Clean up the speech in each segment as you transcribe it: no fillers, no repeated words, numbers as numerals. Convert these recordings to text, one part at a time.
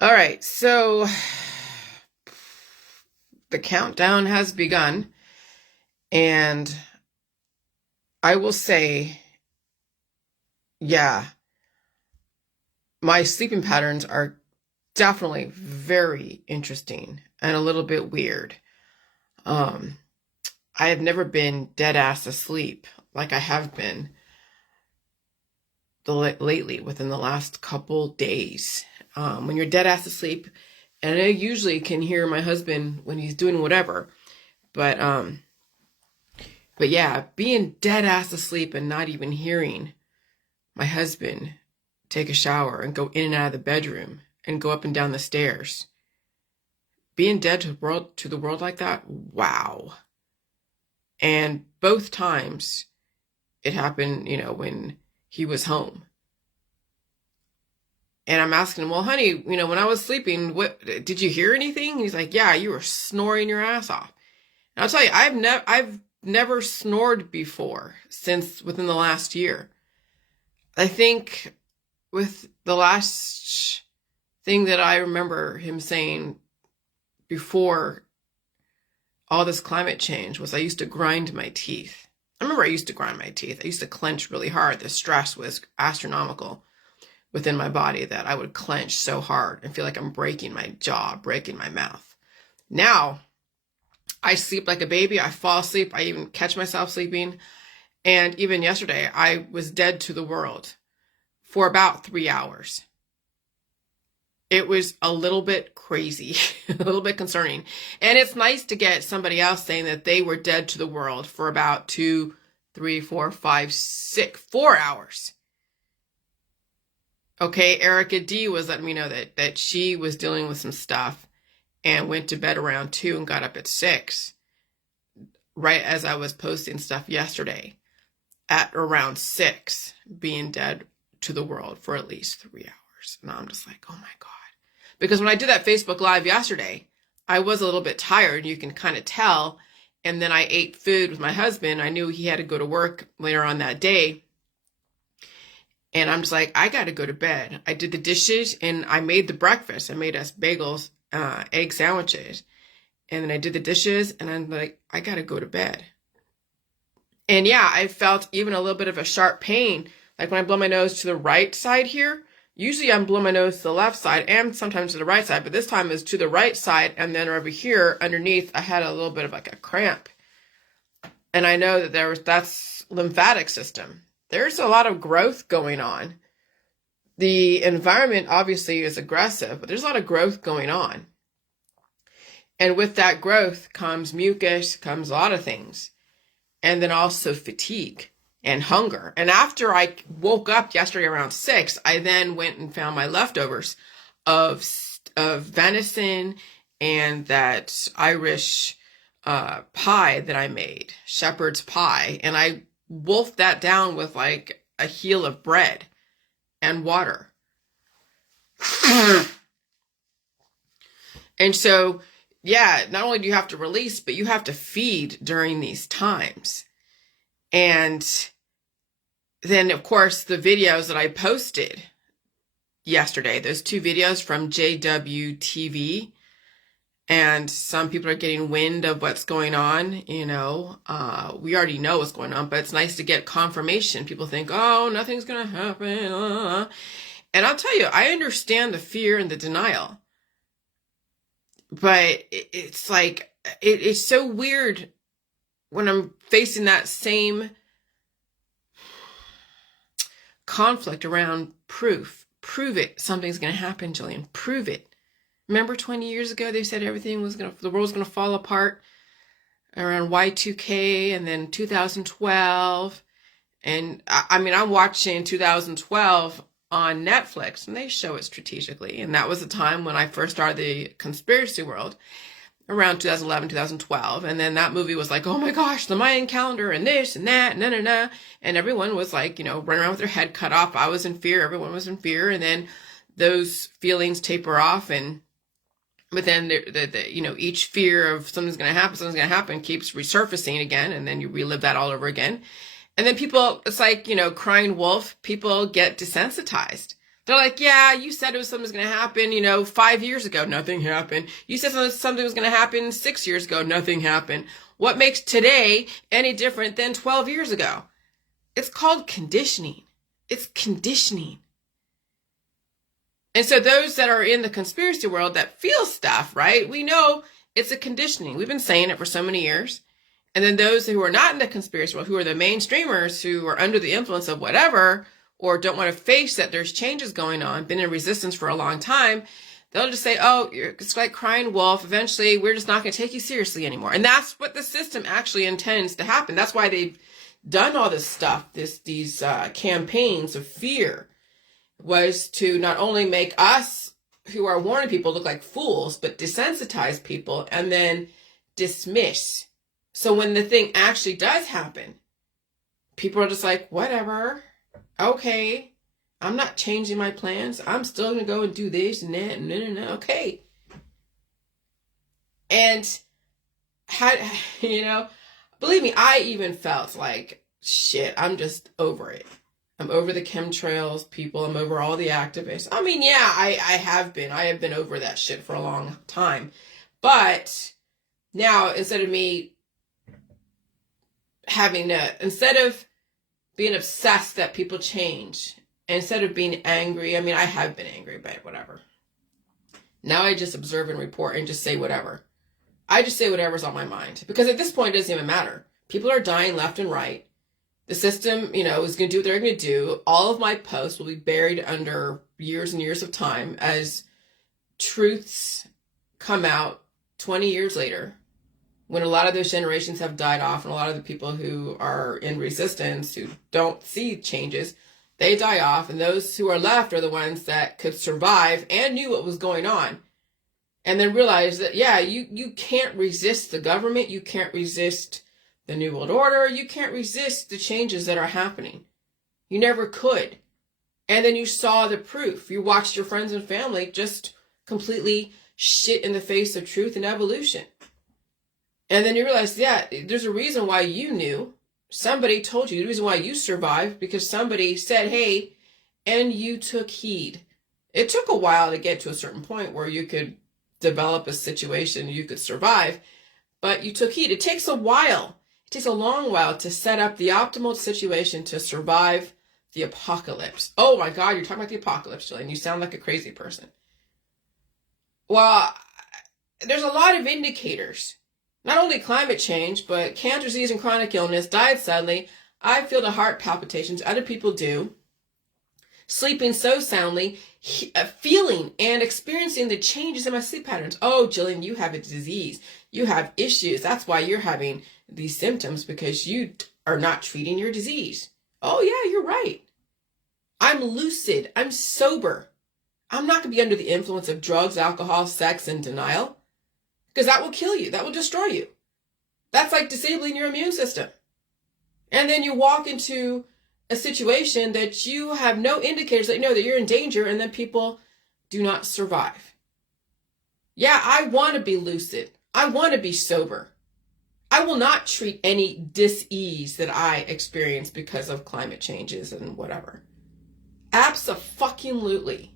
All right, so the countdown has begun, and I will say, yeah, my sleeping patterns are definitely very interesting and a little bit weird. Um, I have never been dead ass asleep like I have been lately within the last couple days. When you're dead ass asleep, and I usually can hear my husband when he's doing whatever, but yeah, being dead ass asleep and not even hearing my husband take a shower and go in and out of the bedroom and go up and down the stairs. Being dead to the world like that, wow. And both times it happened, when he was home. And I'm asking him, well, honey, when I was sleeping, what did you hear anything? And he's like, yeah, you were snoring your ass off. And I'll tell you, I've never snored before since within the last year. I think with the last thing that I remember him saying before all this climate change was I used to grind my teeth. I remember I used to grind my teeth. I used to clench really hard. The stress was astronomical within my body that I would clench so hard and feel like I'm breaking my jaw, breaking my mouth. Now, I sleep like a baby. I fall asleep. I even catch myself sleeping. And even yesterday, I was dead to the world for about 3 hours. It was a little bit crazy, a little bit concerning. And it's nice to get somebody else saying that they were dead to the world for about 2, 3, 4, 5, 6, 4 hours. Okay, Erica D was letting me know that she was dealing with some stuff and went to bed around 2 and got up at 6, right as I was posting stuff yesterday, at around 6, being dead to the world for at least 3 hours. And I'm just like, oh my God. Because when I did that Facebook Live yesterday, I was a little bit tired. You can kind of tell. And then I ate food with my husband. I knew he had to go to work later on that day. And I'm just like, I got to go to bed. I did the dishes and I made the breakfast. I made us bagels, egg sandwiches. And then I did the dishes and I'm like, I got to go to bed. And yeah, I felt even a little bit of a sharp pain. Like when I blow my nose to the right side here, usually I'm blowing my nose to the left side and sometimes to the right side, but this time it's to the right side. And then over here underneath, I had a little bit of like a cramp. And I know that that's lymphatic system. There's a lot of growth going on. The environment obviously is aggressive, but there's a lot of growth going on. And with that growth comes mucus, comes a lot of things. And then also fatigue and hunger. And after I woke up yesterday around 6, I then went and found my leftovers of venison and that Irish pie that I made, shepherd's pie. And I wolfed that down with like a heel of bread and water. And so, yeah, not only do you have to release, but you have to feed during these times. And then, of course, the videos that I posted yesterday, those 2 videos from JWTV, and some people are getting wind of what's going on, we already know what's going on, but it's nice to get confirmation. People think, oh, nothing's going to happen. And I'll tell you, I understand the fear and the denial, but it's like, it's so weird when I'm facing that same conflict around proof. Prove it. Something's going to happen, Jillian. Prove it. Remember 20 years ago, they said the world was going to fall apart around Y2K and then 2012. And I'm watching 2012 on Netflix and they show it strategically. And that was the time when I first started the conspiracy world around 2011, 2012. And then that movie was like, oh my gosh, the Mayan calendar and this and that, and everyone was like, running around with their head cut off. I was in fear. Everyone was in fear. And then those feelings taper off but then each fear of something's going to happen keeps resurfacing again. And then you relive that all over again. And then people, it's like, crying wolf, people get desensitized. They're like, yeah, you said it was something was going to happen, 5 years ago, nothing happened. You said something was going to happen 6 years ago, nothing happened. What makes today any different than 12 years ago? It's called conditioning. It's conditioning. And so those that are in the conspiracy world that feel stuff, right? We know it's a conditioning. We've been saying it for so many years. And then those who are not in the conspiracy world, who are the mainstreamers, who are under the influence of whatever, or don't want to face that there's changes going on, been in resistance for a long time, they'll just say, oh, it's like crying wolf. Eventually, we're just not going to take you seriously anymore. And that's what the system actually intends to happen. That's why they've done all this stuff, these campaigns of fear, was to not only make us who are warning people look like fools, but desensitize people and then dismiss. So when the thing actually does happen, people are just like, whatever. Okay, I'm not changing my plans. I'm still going to go and do this and that. No. Okay. And, believe me, I even felt like, shit, I'm just over it. I'm over the chemtrails people. I'm over all the activists. I mean, yeah, I have been. I have been over that shit for a long time. But now, instead of being obsessed that people change, instead of being angry, I mean, I have been angry, but whatever. Now I just observe and report and just say whatever. I just say whatever's on my mind. Because at this point, it doesn't even matter. People are dying left and right. The system, is going to do what they're going to do. All of my posts will be buried under years and years of time as truths come out 20 years later, when a lot of those generations have died off and a lot of the people who are in resistance, who don't see changes, they die off. And those who are left are the ones that could survive and knew what was going on. And then realize that, yeah, you can't resist the government. You can't resist the New World Order. You can't resist the changes that are happening. You never could. And then you saw the proof. You watched your friends and family just completely shit in the face of truth and evolution. And then you realize, yeah, there's a reason why you knew. Somebody told you. The reason why you survived, because somebody said, hey, and you took heed. It took a while to get to a certain point where you could develop a situation you could survive, but you took heed. It takes a while. It takes a long while to set up the optimal situation to survive the apocalypse. Oh my God, you're talking about the apocalypse, Jillian. You sound like a crazy person. Well, there's a lot of indicators. Not only climate change, but cancer, disease, and chronic illness, died suddenly. I feel the heart palpitations. Other people do. Sleeping so soundly, feeling and experiencing the changes in my sleep patterns. Oh, Jillian, you have a disease. You have issues. That's why you're having these symptoms, because you are not treating your disease. Oh, yeah, you're right. I'm lucid. I'm sober. I'm not going to be under the influence of drugs, alcohol, sex, and denial, because that will kill you. That will destroy you. That's like disabling your immune system. And then you walk into a situation that you have no indicators that you know that you're in danger, and then people do not survive. Yeah, I want to be lucid. I want to be sober. I will not treat any dis-ease that I experience because of climate changes and whatever. Abso-fucking-lutely.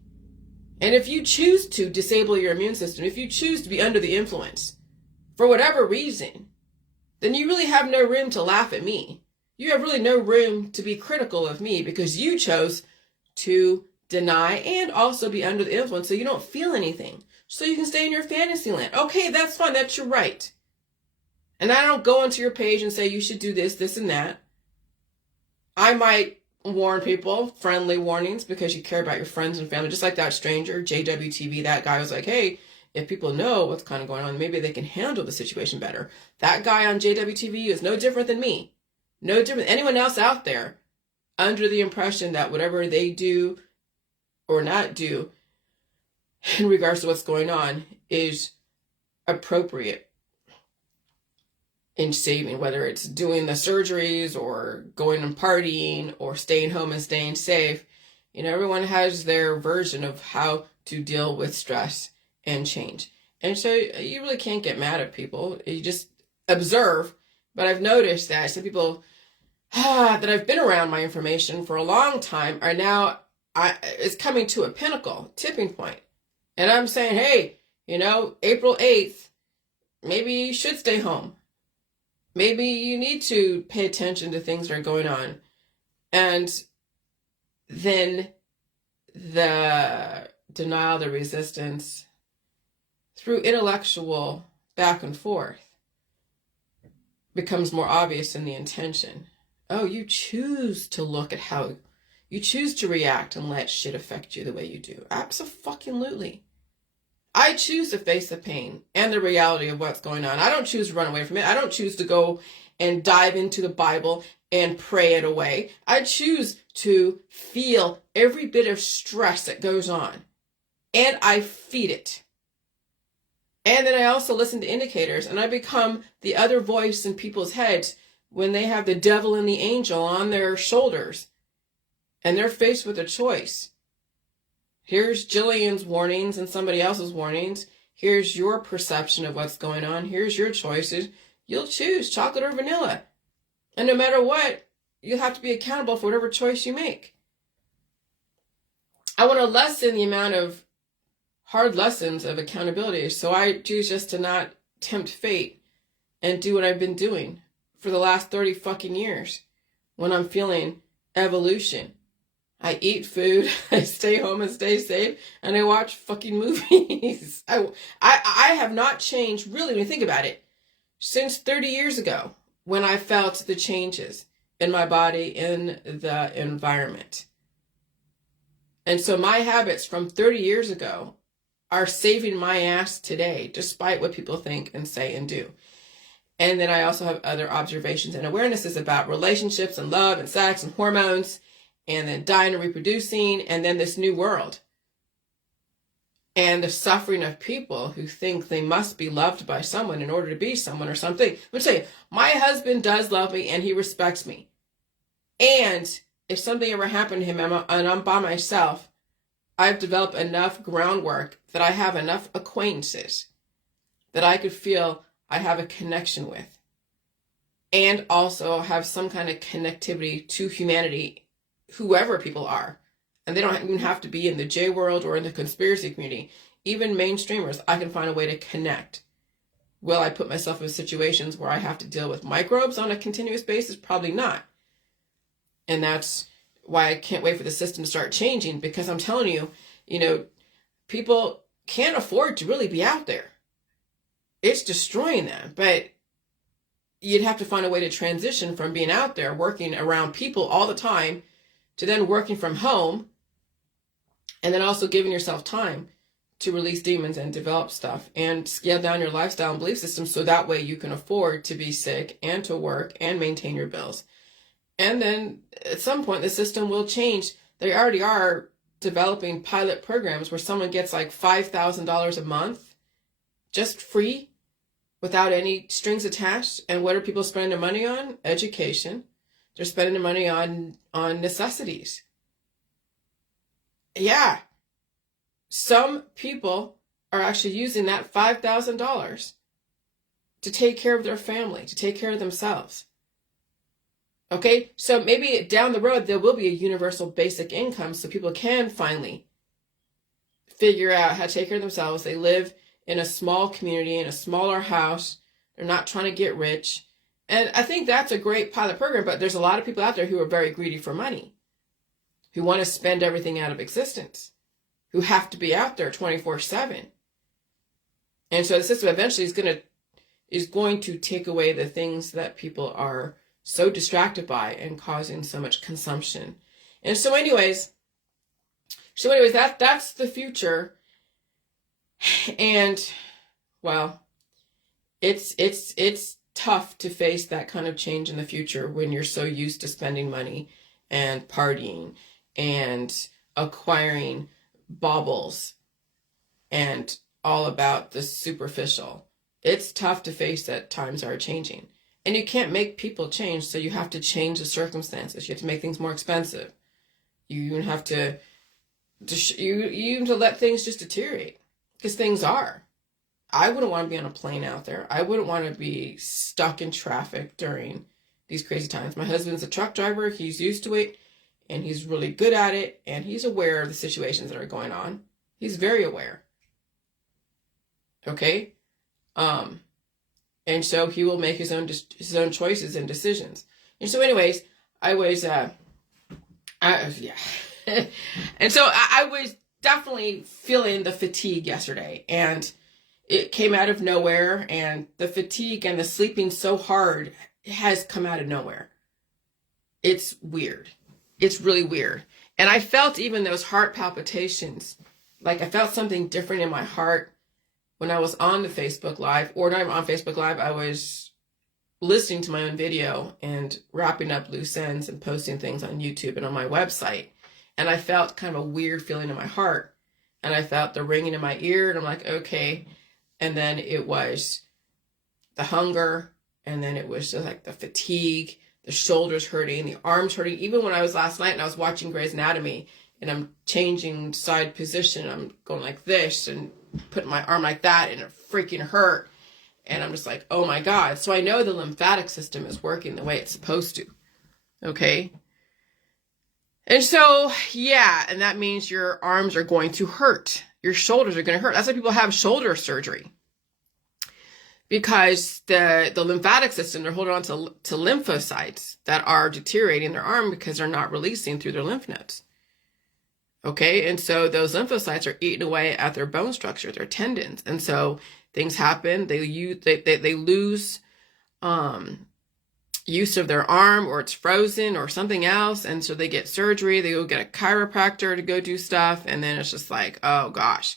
And if you choose to disable your immune system, if you choose to be under the influence for whatever reason, then you really have no room to laugh at me. You have really no room to be critical of me, because you chose to deny and also be under the influence so you don't feel anything. So you can stay in your fantasy land. Okay, that's fine. That's your right. And I don't go onto your page and say you should do this, this, and that. I might warn people, friendly warnings, because you care about your friends and family. Just like that stranger, JWTV, that guy was like, hey, if people know what's kind of going on, maybe they can handle the situation better. That guy on JWTV is no different than me. No different than anyone else out there, under the impression that whatever they do or not do in regards to what's going on is appropriate in saving, whether it's doing the surgeries or going and partying or staying home and staying safe. Everyone has their version of how to deal with stress and change. And so you really can't get mad at people. You just observe. But I've noticed that some people that I've been around my information for a long time are now it's coming to a pinnacle, tipping point. And I'm saying, hey, April 8th, maybe you should stay home. Maybe you need to pay attention to things that are going on. And then the denial, the resistance, through intellectual back and forth, becomes more obvious in the intention. Oh, you choose to look at how you choose to react and let shit affect you the way you do. Abso-fucking-lutely. I choose to face the pain and the reality of what's going on. I don't choose to run away from it. I don't choose to go and dive into the Bible and pray it away. I choose to feel every bit of stress that goes on. And I feed it. And then I also listen to indicators, and I become the other voice in people's heads when they have the devil and the angel on their shoulders and they're faced with a choice. Here's Jillian's warnings and somebody else's warnings. Here's your perception of what's going on. Here's your choices. You'll choose chocolate or vanilla. And no matter what, you'll have to be accountable for whatever choice you make. I want to lessen the amount of hard lessons of accountability, so I choose just to not tempt fate and do what I've been doing for the last 30 fucking years when I'm feeling evolution. I eat food, I stay home and stay safe, and I watch fucking movies. I have not changed, really, when you think about it, since 30 years ago when I felt the changes in my body, in the environment. And so my habits from 30 years ago are saving my ass today, despite what people think and say and do. And then I also have other observations and awarenesses about relationships and love and sex and hormones, and then dying and reproducing, and then this new world. And the suffering of people who think they must be loved by someone in order to be someone or something. Let me tell you, my husband does love me and he respects me. And if something ever happened to him and I'm by myself, I've developed enough groundwork that I have enough acquaintances that I could feel I have a connection with. And also have some kind of connectivity to humanity, whoever people are. And they don't even have to be in the J world or in the conspiracy community. Even mainstreamers, I can find a way to connect. Will I put myself in situations where I have to deal with microbes on a continuous basis? Probably not. And that's why I can't wait for the system to start changing, because I'm telling you, people can't afford to really be out there. It's destroying them. But you'd have to find a way to transition from being out there, working around people all the time, to then working from home, and then also giving yourself time to release demons and develop stuff and scale down your lifestyle and belief system so that way you can afford to be sick and to work and maintain your bills. And then at some point the system will change. They already are developing pilot programs where someone gets like $5,000 a month just free without any strings attached. And what are people spending their money on? Education. They're spending their money on necessities. Yeah. Some people are actually using that $5,000 to take care of their family, to take care of themselves. Okay, so maybe down the road there will be a universal basic income so people can finally figure out how to take care of themselves. They live in a small community, in a smaller house. They're not trying to get rich. And I think that's a great pilot program, but there's a lot of people out there who are very greedy for money, who want to spend everything out of existence, who have to be out there 24/7. And so the system eventually is going to take away the things that people are so distracted by and causing so much consumption. And so anyways, that's the future. And well, it's tough to face that kind of change in the future when you're so used to spending money and partying and acquiring baubles and all about the superficial. It's tough to face that times are changing. And you can't make people change, so you have to change the circumstances. You have to make things more expensive. You even have to let things just deteriorate, because things are. I wouldn't want to be on a plane out there. I wouldn't want to be stuck in traffic during these crazy times. My husband's a truck driver. He's used to it. and he's really good at it, and he's aware of the situations that are going on. He's very aware. Okay? And so he will make his own choices and decisions. And so anyways, I was, yeah. And so I was definitely feeling the fatigue yesterday, and it came out of nowhere, and the fatigue and the sleeping so hard has come out of nowhere. It's weird. It's really weird. And I felt even those heart palpitations, like I felt something different in my heart when I was on the Facebook Live, or not on Facebook Live, I was listening to my own video and wrapping up loose ends and posting things on YouTube and on my website. And I felt kind of a weird feeling in my heart. And I felt the ringing in my ear, and I'm like, okay. And then it was the hunger, and then it was just like the fatigue, the shoulders hurting, the arms hurting. Even when I was last night and I was watching Grey's Anatomy, and I'm changing side position, I'm going like this and putting my arm like that, and it freaking hurt. And I'm just like, oh my God. So I know the lymphatic system is working the way it's supposed to. Okay. And so, yeah, and that means your arms are going to hurt. Your shoulders are going to hurt. That's why people have shoulder surgery. Because the lymphatic system, they're holding on to lymphocytes that are deteriorating their arm because they're not releasing through their lymph nodes. Okay, and so those lymphocytes are eating away at their bone structure, their tendons. And so things happen. They lose use of their arm, or it's frozen or something else. And so they get surgery. They go get a chiropractor to go do stuff. And then it's just like, oh gosh.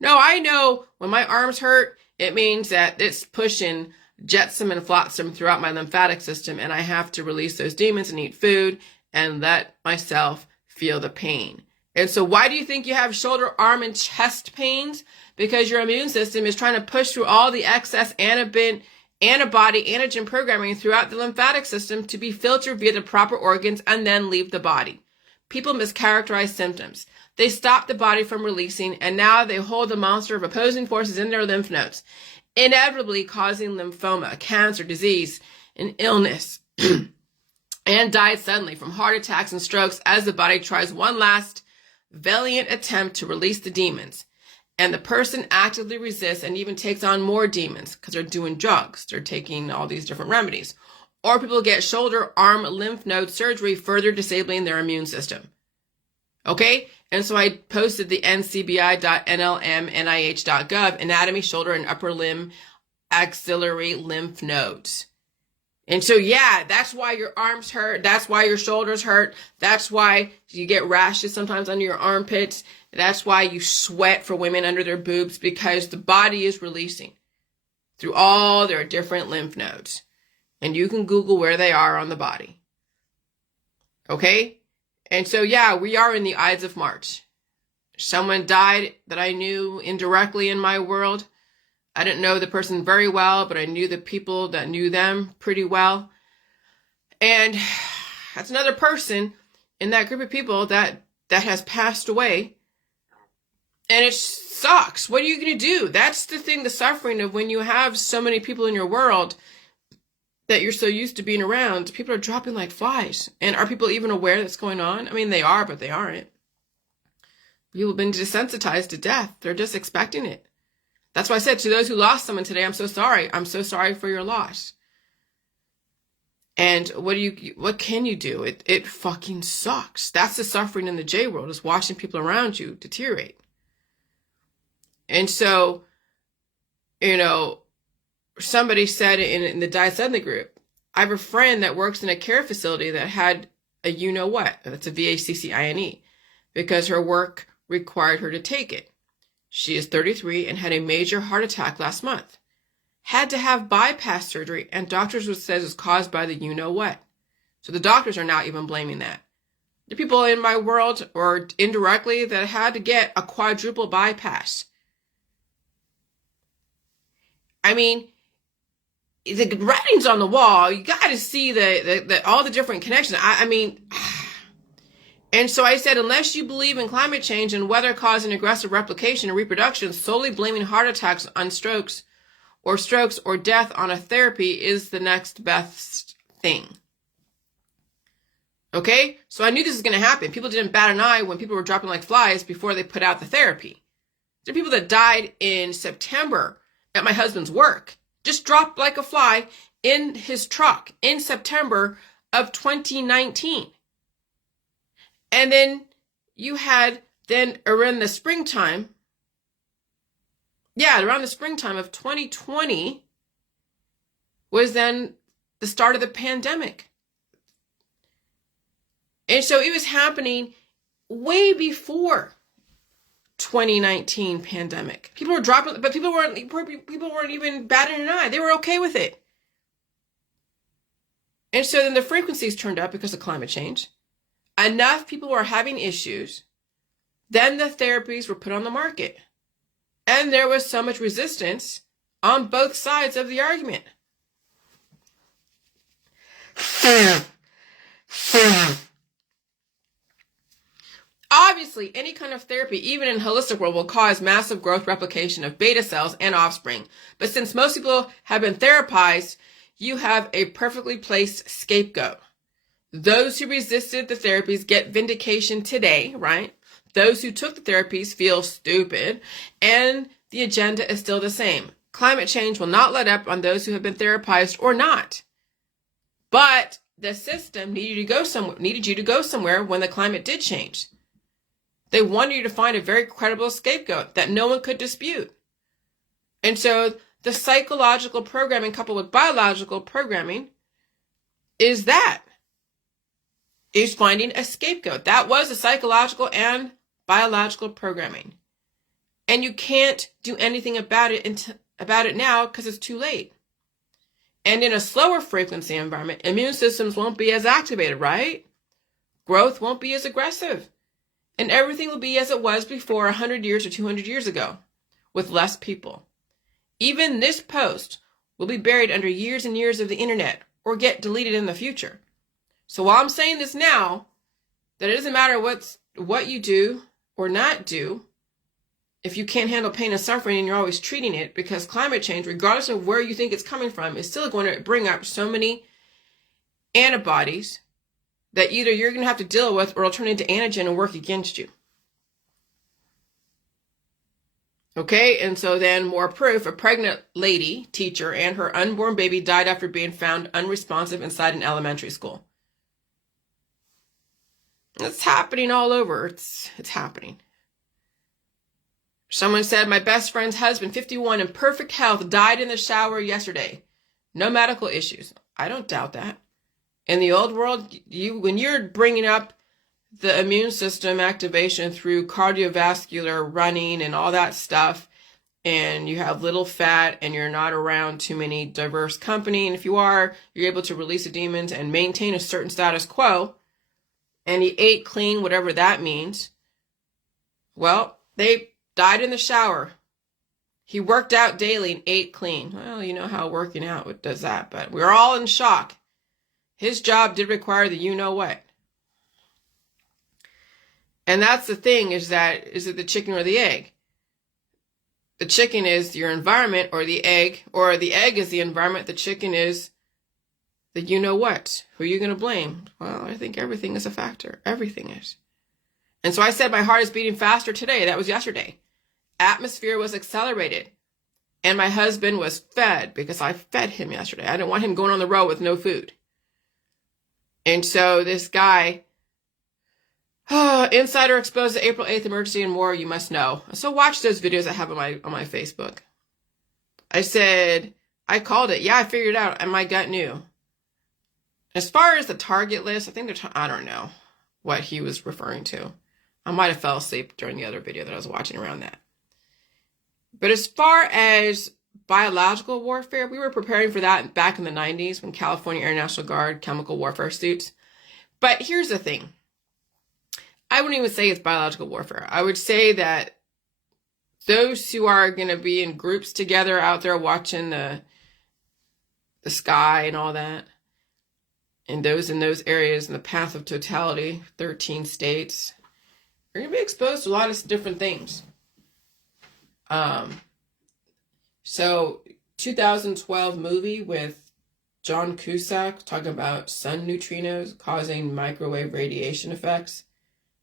No, I know when my arms hurt, it means that it's pushing jetsam and flotsam throughout my lymphatic system. And I have to release those demons and eat food and let myself feel the pain. And so why do you think you have shoulder, arm, and chest pains? Because your immune system is trying to push through all the excess antibody antigen programming throughout the lymphatic system to be filtered via the proper organs and then leave the body. People mischaracterize symptoms. They stop the body from releasing, and now they hold the monster of opposing forces in their lymph nodes, inevitably causing lymphoma, cancer, disease, and illness, and died suddenly from heart attacks and strokes as the body tries one last valiant attempt to release the demons. And the person actively resists and even takes on more demons because they're doing drugs. They're taking all these different remedies. Or people get shoulder, arm, lymph node surgery, further disabling their immune system. Okay? And so I posted the ncbi.nlm.nih.gov anatomy, shoulder, and upper limb axillary lymph nodes. And so, yeah, that's why your arms hurt. That's why your shoulders hurt. That's why you get rashes sometimes under your armpits. That's why you sweat for women under their boobs, because the body is releasing through all their different lymph nodes. And you can Google where they are on the body. Okay? And so, yeah, we are in the Ides of March. Someone died that I knew indirectly in my world. I didn't know the person very well, but I knew the people that knew them pretty well. And that's another person in that group of people that has passed away. And it sucks. What are you going to do? That's the thing, the suffering of when you have so many people in your world that you're so used to being around. People are dropping like flies. And are people even aware that's going on? I mean, they are, but they aren't. People have been desensitized to death. They're just expecting it. That's why I said to those who lost someone today, I'm so sorry. I'm so sorry for your loss. And what can you do? It fucking sucks. That's the suffering in the J world, is watching people around you deteriorate. And so, somebody said in the Die Suddenly group, I have a friend that works in a care facility that had a you-know-what. That's a VACCINE, because her work required her to take it. She is 33 and had a major heart attack last month. Had to have bypass surgery, and doctors says it's caused by the you-know-what. So the doctors are now even blaming that. The people in my world, or indirectly, that had to get a quadruple bypass. I mean, the writing's on the wall. You got to see the all the different connections. I mean... And so I said, unless you believe in climate change and weather causing aggressive replication and reproduction, solely blaming heart attacks on strokes or death on a therapy is the next best thing. Okay? So I knew this was going to happen. People didn't bat an eye when people were dropping like flies before they put out the therapy. There are people that died in September at my husband's work. Just dropped like a fly in his truck in September of 2019. And then you had then around the springtime, around the springtime of 2020 was then the start of the pandemic. And so it was happening way before 2019 pandemic. People were dropping, but people weren't even batting an eye. They were okay with it. And so then the frequencies turned up because of climate change. Enough people were having issues. Then the therapies were put on the market. And there was so much resistance on both sides of the argument. Obviously, any kind of therapy, even in holistic world, will cause massive growth replication of beta cells and offspring. But since most people have been therapized, you have a perfectly placed scapegoat. Those who resisted the therapies get vindication today, right? Those who took the therapies feel stupid, and the agenda is still the same. Climate change will not let up on those who have been therapized or not. But the system needed you to go somewhere when the climate did change. They wanted you to find a very credible scapegoat that no one could dispute. And so the psychological programming coupled with biological programming is finding a scapegoat. That was the psychological and biological programming. And you can't do anything about it now because it's too late. And in a slower frequency environment, immune systems won't be as activated, right? Growth won't be as aggressive. And everything will be as it was before 100 years or 200 years ago, with less people. Even this post will be buried under years and years of the internet or get deleted in the future. So while I'm saying this now, that it doesn't matter what you do or not do, if you can't handle pain and suffering and you're always treating it, because climate change, regardless of where you think it's coming from, is still going to bring up so many antibodies that either you're going to have to deal with or it'll turn into antigen and work against you. Okay, and so then more proof, a pregnant lady teacher and her unborn baby died after being found unresponsive inside an elementary school. It's happening all over. It's happening. Someone said, my best friend's husband, 51, in perfect health, died in the shower yesterday. No medical issues. I don't doubt that. In the old world, when you're bringing up the immune system activation through cardiovascular running and all that stuff, and you have little fat and you're not around too many diverse company, and if you are, you're able to release the demons and maintain a certain status quo, and he ate clean, whatever that means, well, they died in the shower. He worked out daily and ate clean. Well, you know how working out does that, but we're all in shock. His job did require the you-know-what. And that's the thing, is it the chicken or the egg? The chicken is your environment, or the egg is the environment. The chicken is the you-know-what. Who are you going to blame? Well, I think everything is a factor. Everything is. And so I said my heart is beating faster today. That was yesterday. Atmosphere was accelerated. And my husband was fed because I fed him yesterday. I didn't want him going on the road with no food. And so this guy, insider exposed to April 8th emergency and more, you must know. So watch those videos I have on my Facebook. I said, I called it. Yeah, I figured it out, and my gut knew. As far as the target list, I think I don't know what he was referring to. I might have fell asleep during the other video that I was watching around that. But as far as biological warfare, we were preparing for that back in the 90s when California Air National Guard chemical warfare suits. But here's the thing. I wouldn't even say it's biological warfare. I would say that those who are going to be in groups together out there watching the sky and all that, and those in those areas in the path of totality, 13 states, are going to be exposed to a lot of different things. So 2012 movie with John Cusack talking about sun neutrinos causing microwave radiation effects,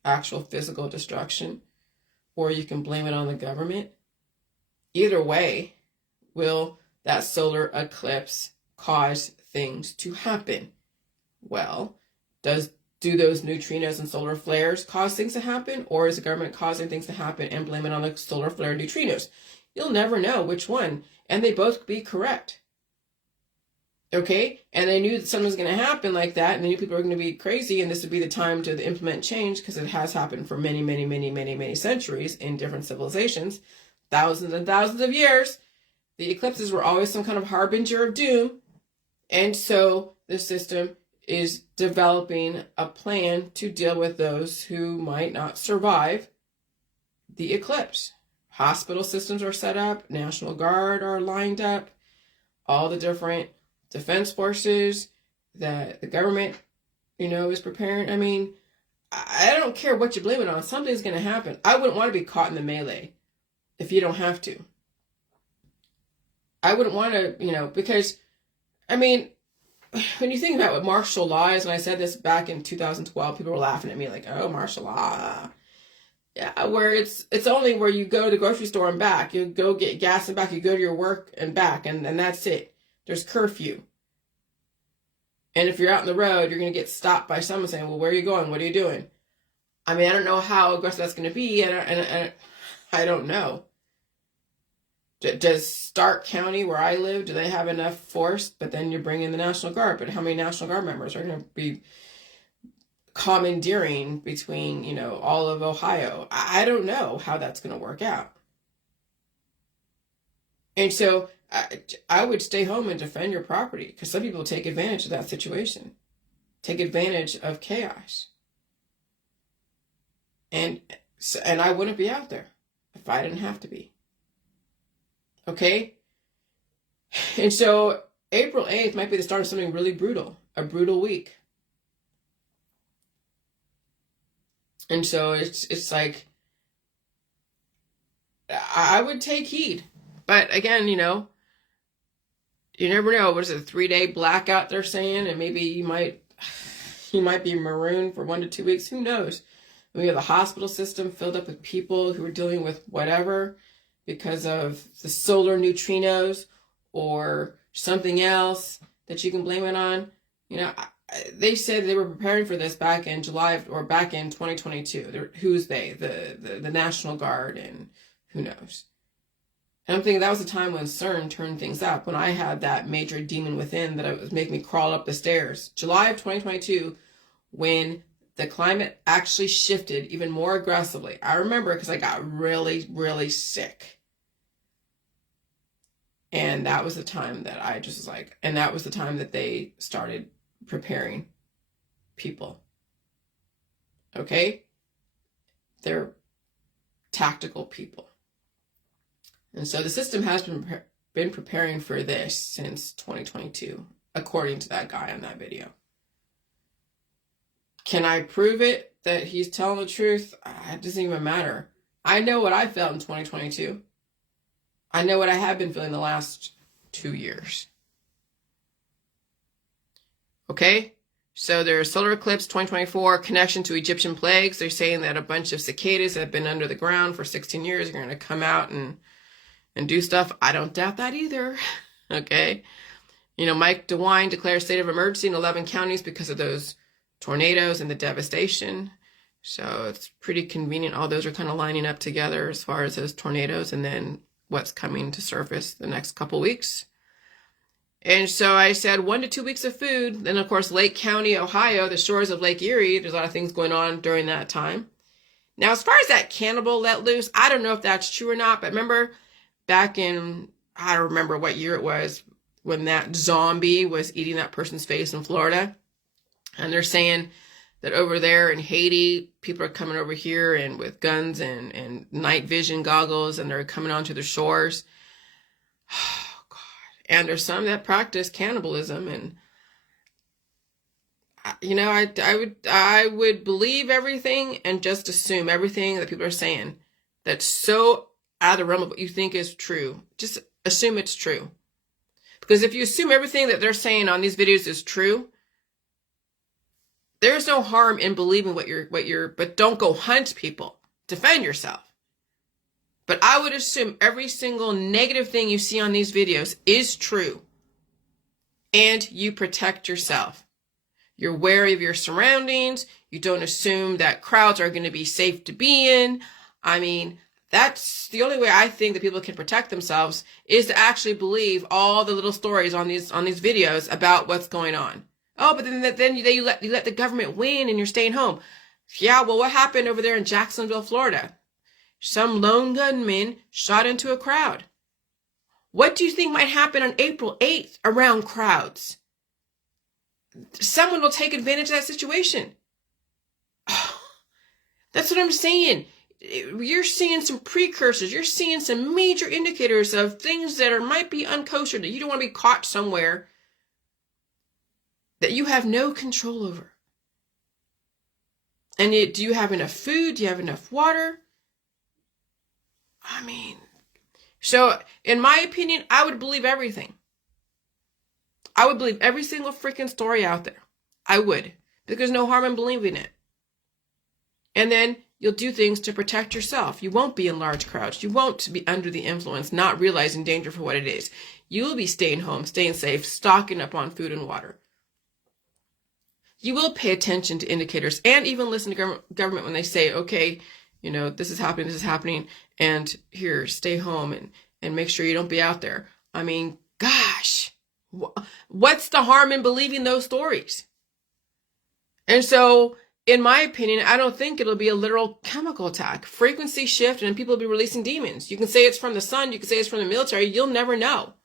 actual physical destruction, or you can blame it on the government. Either way, will that solar eclipse cause things to happen? Well, do those neutrinos and solar flares cause things to happen, or is the government causing things to happen and blame it on the solar flare neutrinos? You'll never know which one, and they both be correct. Okay? And they knew that something was going to happen like that, and they knew people were going to be crazy, and this would be the time to implement change, because it has happened for many, many, many, many, many centuries in different civilizations, thousands and thousands of years. The eclipses were always some kind of harbinger of doom, and so the system is developing a plan to deal with those who might not survive the eclipse. Hospital systems are set up, National Guard are lined up, all the different defense forces that the government, is preparing. I mean, I don't care what you blame it on. Something's going to happen. I wouldn't want to be caught in the melee if you don't have to. I wouldn't want to, because, I mean, when you think about what martial law is, and I said this back in 2012, people were laughing at me like, oh, martial law. Yeah, where it's only where you go to the grocery store and back. You go get gas and back. You go to your work and back, and that's it. There's curfew. And if you're out on the road, you're going to get stopped by someone saying, well, where are you going? What are you doing? I mean, I don't know how aggressive that's going to be, and I don't know. Does Stark County, where I live, do they have enough force? But then you bring in the National Guard. But how many National Guard members are going to be commandeering between, all of Ohio? I don't know how that's going to work out. And so I would stay home and defend your property, because some people take advantage of that situation, take advantage of chaos. And I wouldn't be out there if I didn't have to be. Okay? And so April 8th might be the start of something really brutal, a brutal week. And so it's like, I would take heed. But again, you never know. What is it, a 3-day blackout they're saying? And maybe you might be marooned for 1 to 2 weeks. Who knows? We have the hospital system filled up with people who are dealing with whatever, because of the solar neutrinos or something else that you can blame it on. They said they were preparing for this back in July or back in 2022. Who's they? The National Guard, and who knows? And I'm thinking that was the time when CERN turned things up, when I had that major demon within that was making me crawl up the stairs. July of 2022, when the climate actually shifted even more aggressively. I remember because I got really, really sick. And that was the time that I just was like, and that was the time that they started preparing people. Okay? They're tactical people. And so the system has been preparing for this since 2022, according to that guy on that video. Can I prove it that he's telling the truth? It doesn't even matter. I know what I felt in 2022. I know what I have been feeling the last 2 years. Okay? So there's solar eclipse 2024, connection to Egyptian plagues. They're saying that a bunch of cicadas that have been under the ground for 16 years are going to come out and do stuff. I don't doubt that either. Okay? Mike DeWine declares state of emergency in 11 counties because of those tornadoes and the devastation. So it's pretty convenient. All those are kind of lining up together as far as those tornadoes and then what's coming to surface the next couple weeks. And so I said 1 to 2 weeks of food. Then, of course, Lake County, Ohio, the shores of Lake Erie, there's a lot of things going on during that time. Now, as far as that cannibal let loose, I don't know if that's true or not, but remember back in, I don't remember what year it was, when that zombie was eating that person's face in Florida. And they're saying that over there in Haiti, people are coming over here and with guns and night vision goggles, and they're coming onto the shores. Oh, God. And there's some that practice cannibalism. And, I would believe everything and just assume everything that people are saying that's so out of the realm of what you think is true. Just assume it's true. Because if you assume everything that they're saying on these videos is true, there's no harm in believing but don't go hunt people. Defend yourself. But I would assume every single negative thing you see on these videos is true. And you protect yourself. You're wary of your surroundings. You don't assume that crowds are going to be safe to be in. I mean, that's the only way I think that people can protect themselves, is to actually believe all the little stories on these videos about what's going on. Oh, but then you let the government win and you're staying home. Yeah, well, what happened over there in Jacksonville, Florida? Some lone gunman shot into a crowd. What do you think might happen on April 8th around crowds? Someone will take advantage of that situation. That's what I'm saying. You're seeing some precursors. You're seeing some major indicators of things that might be unkosher, that you don't want to be caught somewhere that you have no control over. And do you have enough food? Do you have enough water? I mean, so in my opinion, I would believe everything. I would believe every single freaking story out there. I would. Because there's no harm in believing it. And then you'll do things to protect yourself. You won't be in large crowds. You won't be under the influence, not realizing danger for what it is. You will be staying home, staying safe, stocking up on food and water. You will pay attention to indicators and even listen to government when they say, okay, this is happening, and here, stay home and make sure you don't be out there. I mean, gosh, what's the harm in believing those stories? And so, in my opinion, I don't think it'll be a literal chemical attack. Frequency shift and people will be releasing demons. You can say it's from the sun, you can say it's from the military, you'll never know.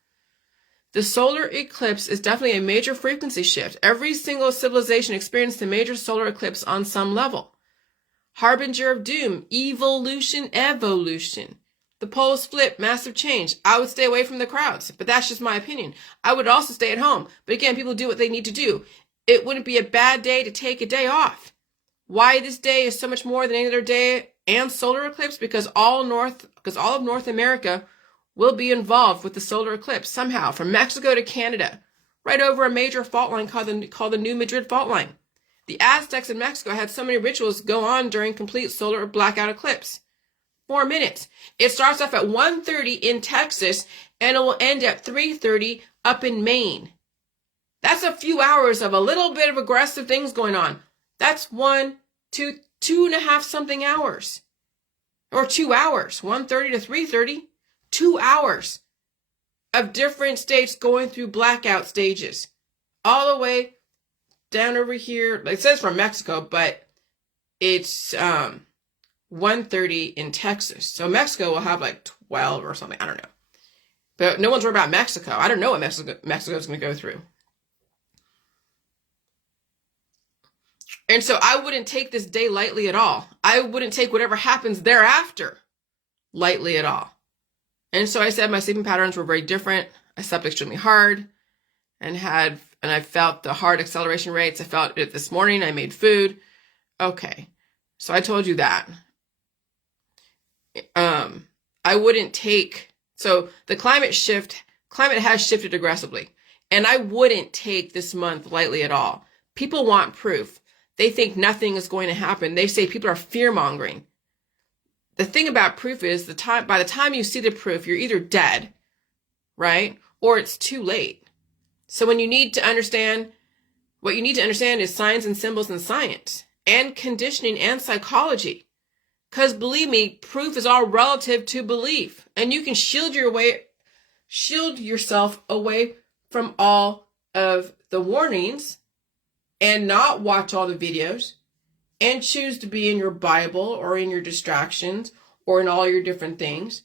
The solar eclipse is definitely a major frequency shift. Every single civilization experienced a major solar eclipse on some level. Harbinger of doom, evolution. The poles flip, massive change. I would stay away from the crowds, but that's just my opinion. I would also stay at home. But again, people do what they need to do. It wouldn't be a bad day to take a day off. Why this day is so much more than any other day and solar eclipse? Because all of North America will be involved with the solar eclipse somehow, from Mexico to Canada, right over a major fault line called the New Madrid Fault Line. The Aztecs in Mexico had so many rituals go on during complete solar blackout eclipse. 4 minutes. It starts off at 1:30 in Texas and it will end at 3:30 up in Maine. That's a few hours of a little bit of aggressive things going on. That's 2.5 something hours. Or 2 hours. 1:30 to 3:30. 2 hours of different states going through blackout stages. All the way down over here. It says from Mexico, but it's 1:30 in Texas. So Mexico will have like 12 or something. I don't know. But no one's worried about Mexico. I don't know what Mexico's going to go through. And so I wouldn't take this day lightly at all. I wouldn't take whatever happens thereafter lightly at all. And so I said my sleeping patterns were very different. I slept extremely hard and I felt the heart acceleration rates. I felt it this morning. I made food. Okay. So I told you that. I wouldn't take, so the climate has shifted aggressively. And I wouldn't take this month lightly at all. People want proof. They think nothing is going to happen. They say people are fear-mongering. The thing about proof is by the time you see the proof, you're either dead, right? Or it's too late. So what you need to understand is signs and symbols in science and conditioning and psychology. Because believe me, proof is all relative to belief. And you can shield yourself away from all of the warnings and not watch all the videos and choose to be in your Bible or in your distractions or in all your different things.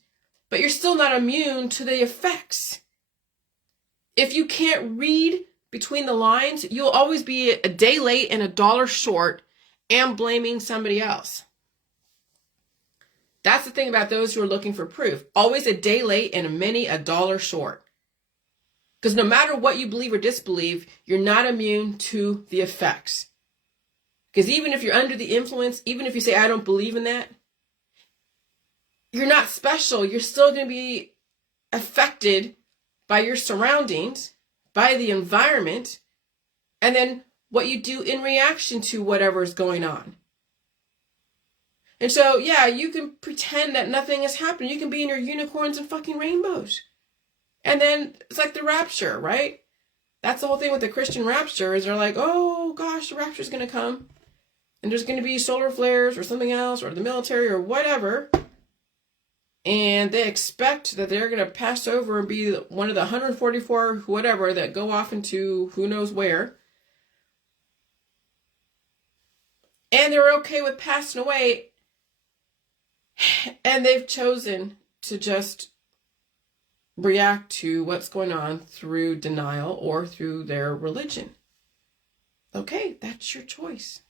But you're still not immune to the effects. If you can't read between the lines, you'll always be a day late and $1 short and blaming somebody else. That's the thing about those who are looking for proof. Always a day late and many $1 short. Because no matter what you believe or disbelieve, you're not immune to the effects. Because even if you're under the influence, even if you say, I don't believe in that, you're not special. You're still going to be affected by your surroundings, by the environment, and then what you do in reaction to whatever is going on. And so, yeah, you can pretend that nothing has happened. You can be in your unicorns and fucking rainbows. And then it's like the rapture, right? That's the whole thing with the Christian rapture is they're like, oh gosh, the rapture's going to come. And there's going to be solar flares or something else or the military or whatever. And they expect that they're going to pass over and be one of the 144 whatever that go off into who knows where. And they're okay with passing away. And they've chosen to just react to what's going on through denial or through their religion. Okay, that's your choice.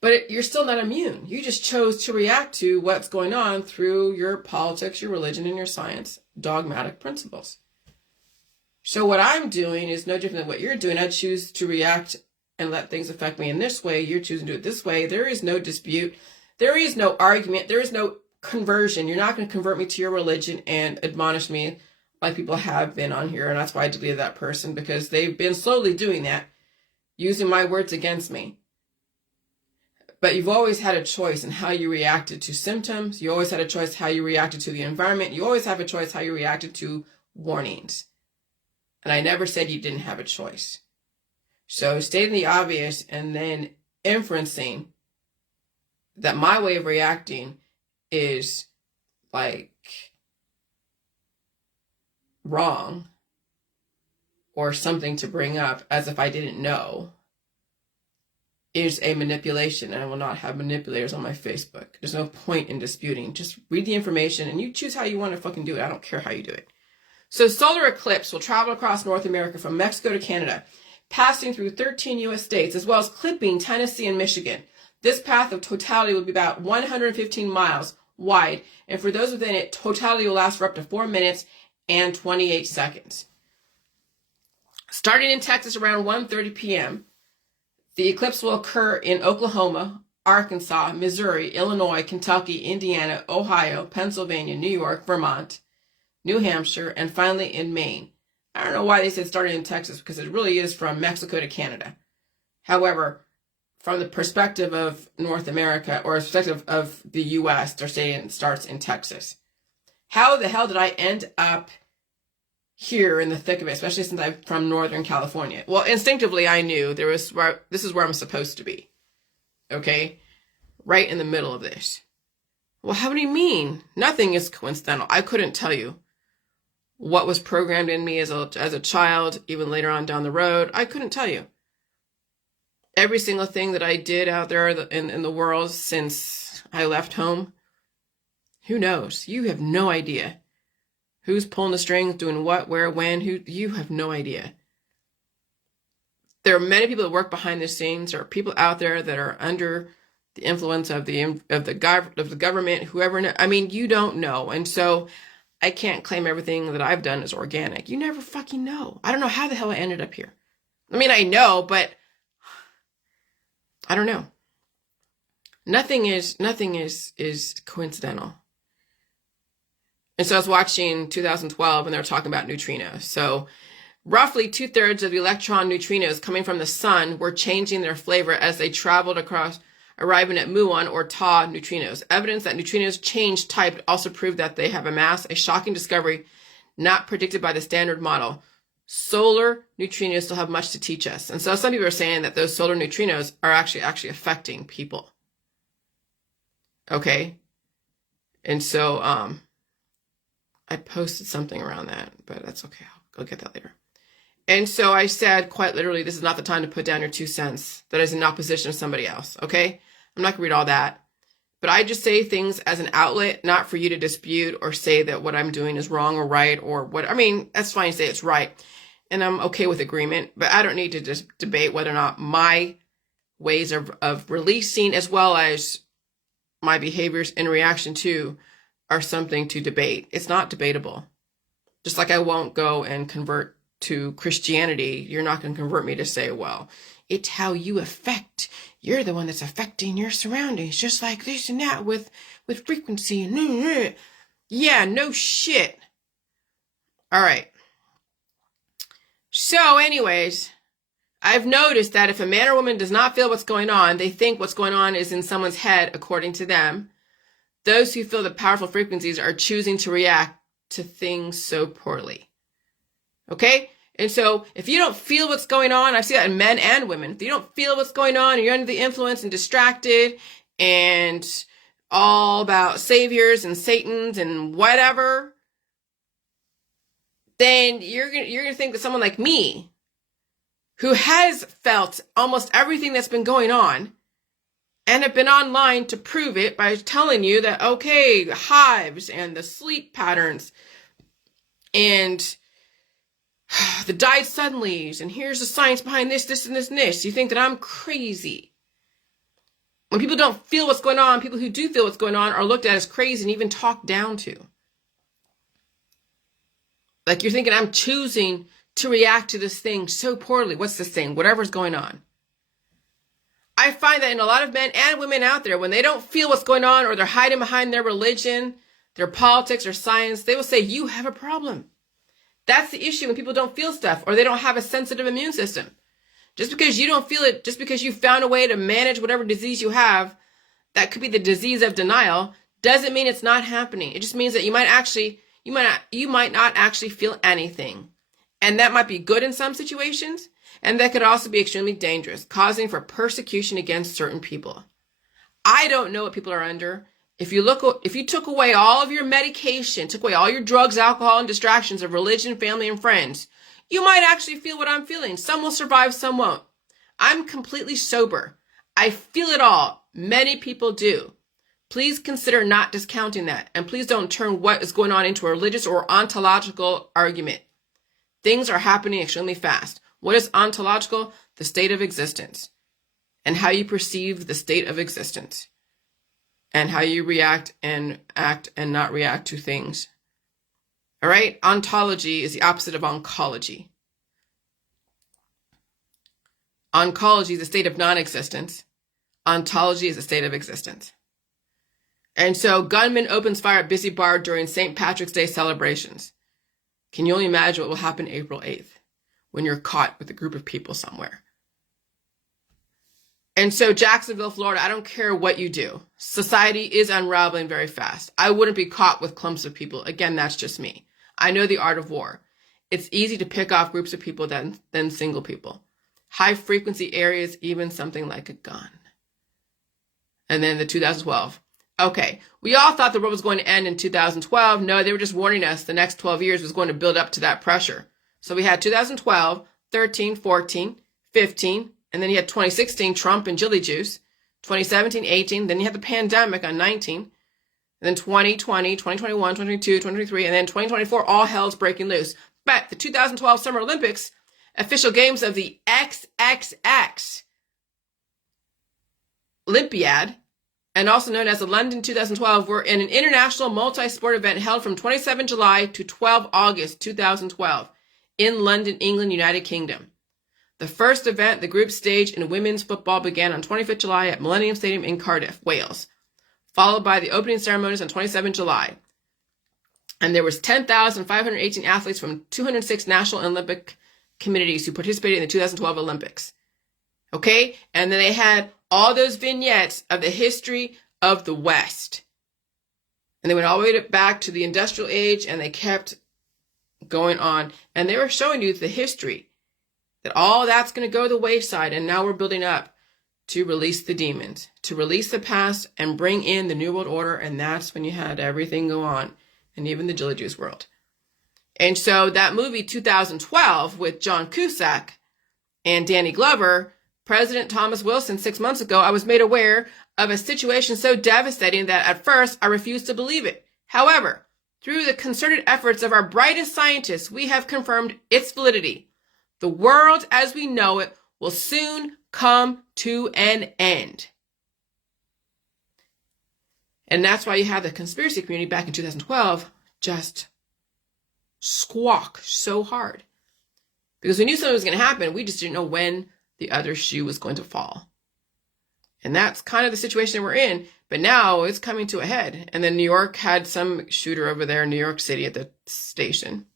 But you're still not immune. You just chose to react to what's going on through your politics, your religion, and your science dogmatic principles. So what I'm doing is no different than what you're doing. I choose to react and let things affect me in this way. You're choosing to do it this way. There is no dispute. There is no argument. There is no conversion. You're not going to convert me to your religion and admonish me like people have been on here. And that's why I deleted that person, because they've been slowly doing that, using my words against me. But you've always had a choice in how you reacted to symptoms. You always had a choice how you reacted to the environment. You always have a choice how you reacted to warnings. And I never said you didn't have a choice. So stating the obvious and then inferencing that my way of reacting is like wrong or something to bring up as if I didn't know is a manipulation, and I will not have manipulators on my Facebook. There's no point in disputing. Just read the information and you choose how you want to fucking do it. I don't care how you do it. So solar eclipse will travel across North America from Mexico to Canada, passing through 13 U.S. states, as well as clipping Tennessee and Michigan. This path of totality will be about 115 miles wide, and for those within it, totality will last for up to 4 minutes and 28 seconds. Starting in Texas around 1:30 p.m., the eclipse will occur in Oklahoma, Arkansas, Missouri, Illinois, Kentucky, Indiana, Ohio, Pennsylvania, New York, Vermont, New Hampshire, and finally in Maine. I don't know why they said starting in Texas, because it really is from Mexico to Canada. However, from the perspective of North America, or perspective of the U.S., they're saying it starts in Texas. How the hell did I end up here in the thick of it, especially since I'm from Northern California? Well, instinctively, I knew this is where I'm supposed to be. Okay? Right in the middle of this. Well, how do you mean? Nothing is coincidental. I couldn't tell you what was programmed in me as a child, even later on down the road. I couldn't tell you. Every single thing that I did out there in the world since I left home, who knows? You have no idea. Who's pulling the strings, doing what, where, when, who, you have no idea. There are many people that work behind the scenes. There are people out there that are under the influence of the government, whoever. I mean, you don't know. And so I can't claim everything that I've done is organic. You never fucking know. I don't know how the hell I ended up here. I mean, I know, but I don't know. Nothing is coincidental. And so I was watching 2012 and they were talking about neutrinos. So roughly 2/3 of the electron neutrinos coming from the sun were changing their flavor as they traveled across, arriving at muon or tau neutrinos. Evidence that neutrinos change type also proved that they have a mass, a shocking discovery not predicted by the standard model. Solar neutrinos still have much to teach us. And so some people are saying that those solar neutrinos are actually affecting people. Okay? And so I posted something around that, but that's okay. I'll get that later. And so I said, quite literally, this is not the time to put down your 2 cents that is in opposition to somebody else, okay? I'm not going to read all that. But I just say things as an outlet, not for you to dispute or say that what I'm doing is wrong or right or what. I mean, that's fine to say it's right. And I'm okay with agreement, but I don't need to just debate whether or not my ways of releasing as well as my behaviors in reaction to are something to debate. It's not debatable. Just like I won't go and convert to Christianity, you're not going to convert me to say, well, it's how you affect. You're the one that's affecting your surroundings, just like this and that with frequency. Yeah, no shit. All right. So anyways, I've noticed that if a man or woman does not feel what's going on, they think what's going on is in someone's head, according to them. Those who feel the powerful frequencies are choosing to react to things so poorly. Okay? And so if you don't feel what's going on, I see that in men and women. If you don't feel what's going on and you're under the influence and distracted and all about saviors and satans and whatever, then you're gonna think that someone like me, who has felt almost everything that's been going on and have been online to prove it by telling you that, okay, hives and the sleep patterns and the died suddenlies, and here's the science behind this, this, and this, and this. You think that I'm crazy. When people don't feel what's going on, people who do feel what's going on are looked at as crazy and even talked down to. Like you're thinking I'm choosing to react to this thing so poorly. What's this thing? Whatever's going on. I find that in a lot of men and women out there, when they don't feel what's going on or they're hiding behind their religion, their politics, or science, they will say, you have a problem. That's the issue when people don't feel stuff or they don't have a sensitive immune system. Just because you don't feel it, just because you found a way to manage whatever disease you have, that could be the disease of denial, doesn't mean it's not happening. It just means that you might not actually feel anything. And that might be good in some situations, and that could also be extremely dangerous, causing for persecution against certain people. I don't know what people are under. If you took away all of your medication, took away all your drugs, alcohol, and distractions of religion, family, and friends, you might actually feel what I'm feeling. Some will survive, some won't. I'm completely sober. I feel it all. Many people do. Please consider not discounting that, and please don't turn what is going on into a religious or ontological argument. Things are happening extremely fast. What is ontological? The state of existence, and how you perceive the state of existence, and how you react and act and not react to things. All right? Ontology is the opposite of oncology. Oncology is a state of non-existence. Ontology is a state of existence. And so gunman opens fire at busy bar during St. Patrick's Day celebrations. Can you only imagine what will happen April 8th when you're caught with a group of people somewhere? And so Jacksonville, Florida, I don't care what you do. Society is unraveling very fast. I wouldn't be caught with clumps of people. Again, that's just me. I know the art of war. It's easy to pick off groups of people than single people. High frequency areas, even something like a gun. And then the 2012. Okay, we all thought the world was going to end in 2012. No, they were just warning us the next 12 years was going to build up to that pressure. So we had 2012, 13, 14, 15, and then you had 2016, Trump and Jilly Juice, 2017, 18, then you had the pandemic on 19, and then 2020, 2021, 2022, 2023, and then 2024, all hell's breaking loose. But the 2012 Summer Olympics, official games of the XXX Olympiad, and also known as the London 2012, were in an international multi-sport event held from 27 July to 12 August 2012 in London, England, United Kingdom. The first event, the group stage in women's football, began on 25th July at Millennium Stadium in Cardiff, Wales, followed by the opening ceremonies on 27 July. And there was 10,518 athletes from 206 national Olympic communities who participated in the 2012 Olympics. Okay? And then they had all those vignettes of the history of the West. And they went all the way back to the industrial age, and they kept going on. And they were showing you the history, that all that's going to go to the wayside, and now we're building up to release the demons, to release the past and bring in the New World Order, and that's when you had everything go on, and even the Jilly Juice world. And so that movie 2012 with John Cusack and Danny Glover, President Thomas Wilson, 6 months ago, I was made aware of a situation so devastating that at first I refused to believe it. However, through the concerted efforts of our brightest scientists, we have confirmed its validity. The world as we know it will soon come to an end. And that's why you have the conspiracy community back in 2012 just squawk so hard. Because we knew something was going to happen. We just didn't know when the other shoe was going to fall. And that's kind of the situation we're in. But now it's coming to a head. And then New York had some shooter over there in New York City at the station.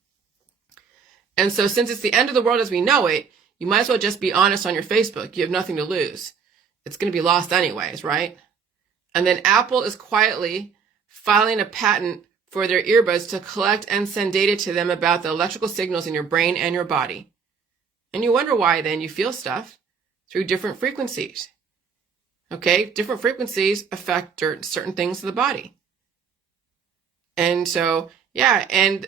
And so since it's the end of the world as we know it, you might as well just be honest on your Facebook. You have nothing to lose. It's going to be lost anyways, right? And then Apple is quietly filing a patent for their earbuds to collect and send data to them about the electrical signals in your brain and your body. And you wonder why then you feel stuff through different frequencies. Okay, different frequencies affect certain things of the body. And so, yeah, and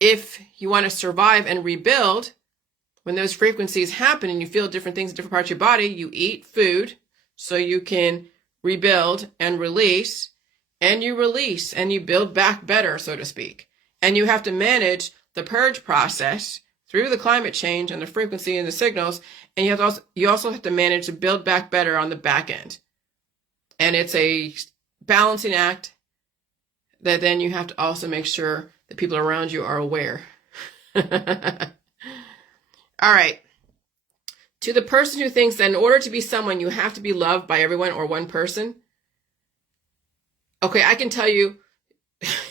if you want to survive and rebuild, when those frequencies happen and you feel different things in different parts of your body, you eat food so you can rebuild and release, and you release and you build back better, so to speak. And you have to manage the purge process through the climate change and the frequency and the signals, and you also have to manage to build back better on the back end. And it's a balancing act that then you have to also make sure that people around you are aware. All right. To the person who thinks that in order to be someone, you have to be loved by everyone or one person. Okay, I can tell you,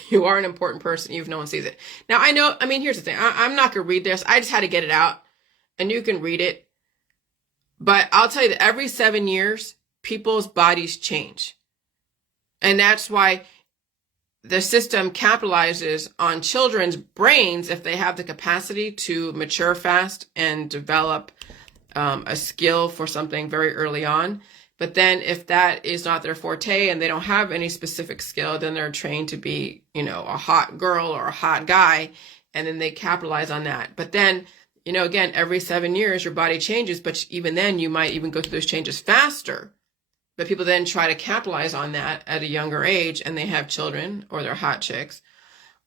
you are an important person, even if no one sees it. Now, here's the thing. I'm not going to read this. I just had to get it out, and you can read it. But I'll tell you that every 7 years, people's bodies change. And that's why the system capitalizes on children's brains if they have the capacity to mature fast and develop a skill for something very early on. But then if that is not their forte and they don't have any specific skill, then they're trained to be, a hot girl or a hot guy, and then they capitalize on that. But then, again, every 7 years, your body changes, but even then you might even go through those changes faster. But people then try to capitalize on that at a younger age, and they have children, or they're hot chicks,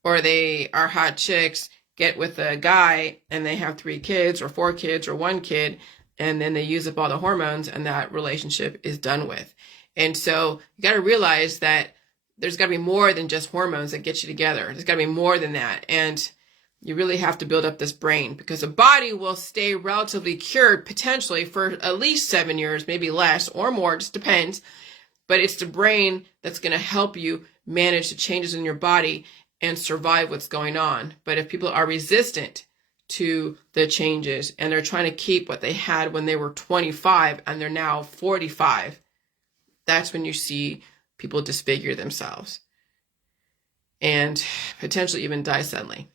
or they are hot chicks, get with a guy, and they have 3 kids or 4 kids or 1 kid, and then they use up all the hormones, and that relationship is done with. And so you got to realize that there's got to be more than just hormones that get you together. There's got to be more than that. And you really have to build up this brain, because the body will stay relatively cured potentially for at least 7 years, maybe less or more, just depends. But it's the brain that's going to help you manage the changes in your body and survive what's going on. But if people are resistant to the changes and they're trying to keep what they had when they were 25 and they're now 45, that's when you see people disfigure themselves and potentially even die suddenly.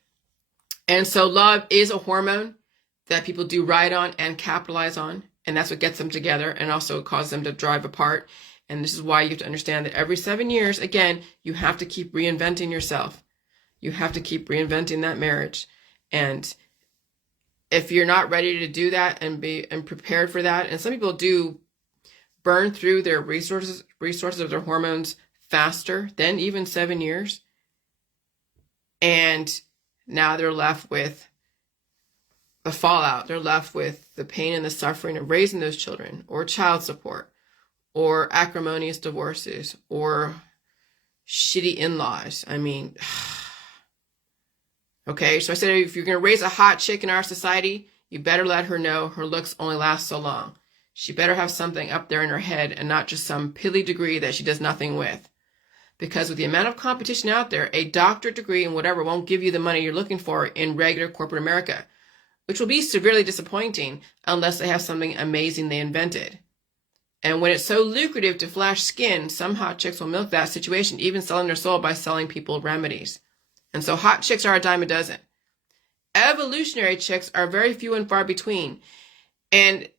And so love is a hormone that people do ride on and capitalize on, and that's what gets them together and also causes them to drive apart. And this is why you have to understand that every 7 years, again, you have to keep reinventing yourself. You have to keep reinventing that marriage. And if you're not ready to do that and be prepared for that, and some people do burn through their resources of their hormones faster than even 7 years, and now they're left with the fallout. They're left with the pain and the suffering of raising those children, or child support, or acrimonious divorces, or shitty in-laws. Okay, so I said if you're going to raise a hot chick in our society, you better let her know her looks only last so long. She better have something up there in her head and not just some pilly degree that she does nothing with. Because with the amount of competition out there, a doctorate degree and whatever won't give you the money you're looking for in regular corporate America, which will be severely disappointing unless they have something amazing they invented. And when it's so lucrative to flash skin, some hot chicks will milk that situation, even selling their soul by selling people remedies. And so hot chicks are a dime a dozen. Evolutionary chicks are very few and far between. And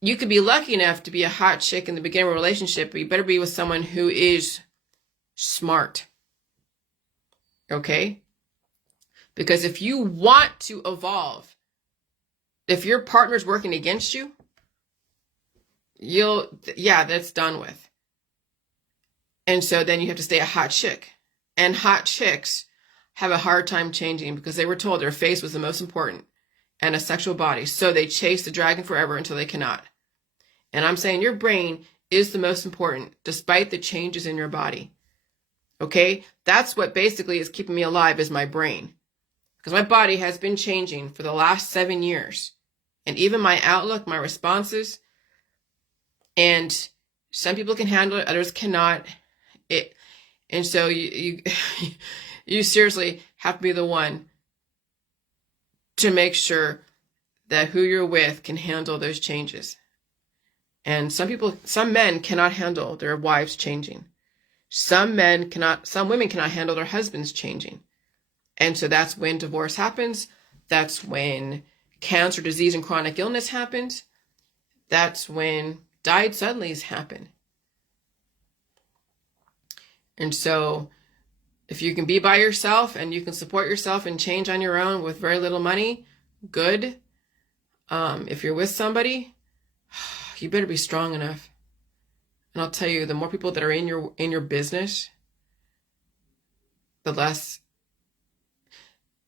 you could be lucky enough to be a hot chick in the beginning of a relationship, but you better be with someone who is smart. Okay? Because if you want to evolve, if your partner's working against you, that's done with. And so then you have to stay a hot chick. And hot chicks have a hard time changing because they were told their face was the most important and a sexual body. So they chase the dragon forever until they cannot. And I'm saying your brain is the most important despite the changes in your body. Okay? That's what basically is keeping me alive, is my brain. Because my body has been changing for the last 7 years. And even my outlook, my responses. And some people can handle it, others cannot. And so you seriously have to be the one to make sure that who you're with can handle those changes. And some men cannot handle their wives changing. Some women cannot handle their husbands changing. And so that's when divorce happens. That's when cancer, disease, and chronic illness happens. That's when died suddenlies happen. And so if you can be by yourself and you can support yourself and change on your own with very little money, good. If you're with somebody, you better be strong enough. And I'll tell you, the more people that are in your business, the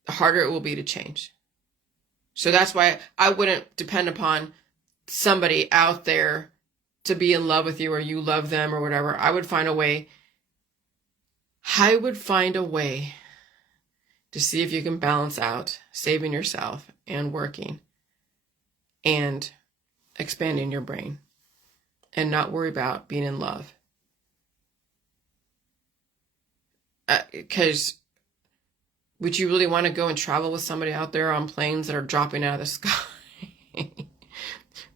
harder it will be to change. So that's why I wouldn't depend upon somebody out there to be in love with you or you love them or whatever. I would find a way to see if you can balance out saving yourself and working and expanding your brain and not worry about being in love. Because would you really want to go and travel with somebody out there on planes that are dropping out of the sky?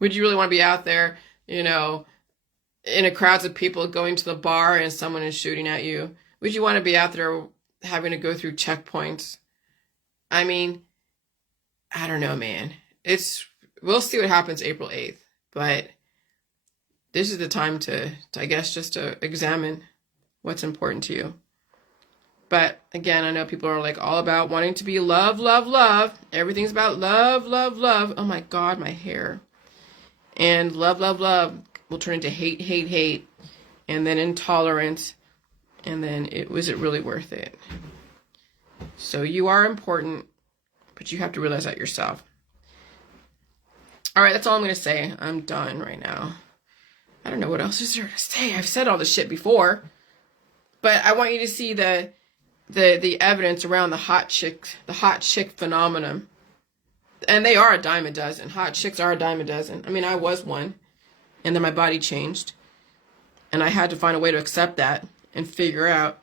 Would you really want to be out there, in a crowd of people going to the bar and someone is shooting at you? Would you want to be out there having to go through checkpoints? I mean, I don't know, man. We'll see what happens April 8th, but this is the time to I guess, just to examine what's important to you. But again, I know people are like all about wanting to be love, love, love. Everything's about love, love, love. Oh my God, my hair. And love, love, love will turn into hate, hate, hate. And then intolerance. And then was it really worth it? So you are important, but you have to realize that yourself. All right, that's all I'm going to say. I'm done right now. I don't know what else is there to say. I've said all this shit before. But I want you to see the evidence around the hot chick phenomenon. And they are a dime a dozen. Hot chicks are a dime a dozen. I mean, I was one. And then my body changed. And I had to find a way to accept that and figure out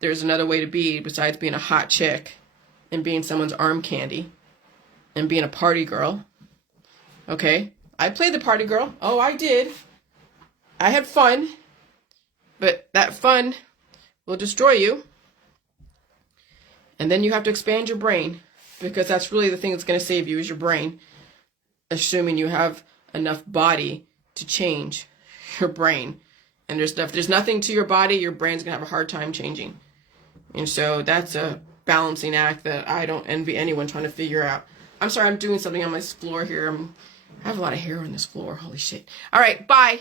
there's another way to be besides being a hot chick and being someone's arm candy and being a party girl. Okay? I played the party girl. Oh, I did. I had fun. But that fun will destroy you. And then you have to expand your brain, because that's really the thing that's going to save you is your brain, assuming you have enough body to change your brain. And if there's nothing to your body, your brain's going to have a hard time changing. And so that's a balancing act that I don't envy anyone trying to figure out. I'm sorry, I'm doing something on my floor here. I have a lot of hair on this floor. Holy shit. All right, bye.